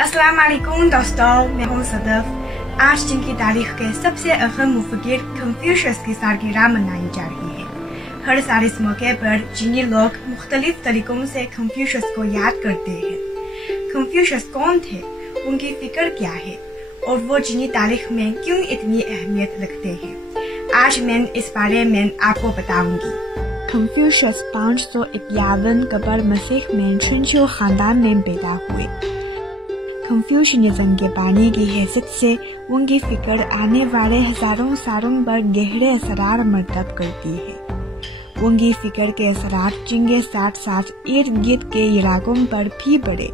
अस्सलाम वालेकुम दोस्तों, मैं हूँ सदफ। आज जिनकी तारीख के सबसे अहम मुफक्किर कन्फ्यूशियस की सालगिरह मनाई जा रही है। हर साल इस मौके पर चीनी लोग मुख्तलिफ तरीकों से कन्फ्यूशियस को याद करते हैं। कन्फ्यूशियस कौन थे, उनकी फिक्र क्या है और वो चीनी तारीख में क्यों इतनी अहमियत रखते हैं, आज मैं इस बारे में आपको बताऊंगी। कन्फ्यूशियस 551 कबल मसीह में ट्रिंचो खानदान में पैदा हुए। कन्फ्यूशनिज्म के बानी की हैसियत से उनकी फिक्र आने वाले हजारों सालों पर गहरे असरार मरतब करती है। उनकी फिक्र के असरार चीन के साथ साथ इर्द गिर्द के इलाकों पर भी पड़े,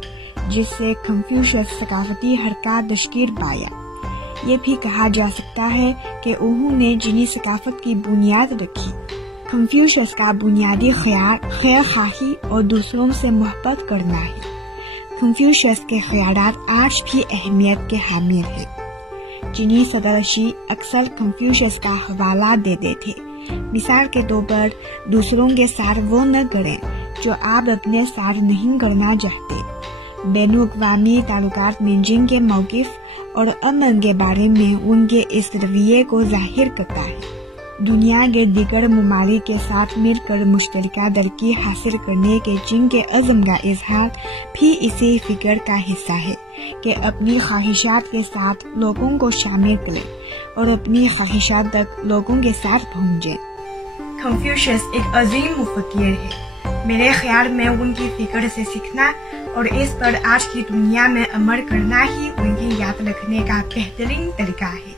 जिससे कन्फ्यूशियस सकाफती हरकत तश्कील पाया। ये भी कहा जा सकता है कि उन्होंने चीनी सकाफत की बुनियाद रखी। कन्फ्यूशियस का बुनियादी ख्याल खैर खाही और दूसरों से मोहब्बत करना है। कन्फ्यूशियस के ख्यालात आज भी अहमियत के हामिल हैं। चीनी सदर शी अक्सर कन्फ्यूशियस का हवाला देते थे। मिसाल के तौर पर, दूसरों के साथ वो न करें जो आप अपने साथ नहीं करना चाहते। बैनुल-अक़वामी ताल्लुकात में चीन के मौक़िफ़ और अमन के बारे में उनके इस रवैये को ज़ाहिर करता है। दुनिया के दीगर ममालिक के साथ मिलकर मुश्तरका तरक्की हासिल करने के चीन के अज़्म का इजहार भी इसी फिक्र का हिस्सा है कि अपनी ख्वाहिशात के साथ लोगों को शामिल करें और अपनी ख्वाहिशात तक लोगों के साथ पहुँचे। कन्फ्यूशियस एक अजीम मुफक्किर है। मेरे ख्याल में उनकी फिक्र से सीखना और इस पर आज की दुनिया में अमल करना ही उनकी याद रखने का बेहतरीन तरीका है।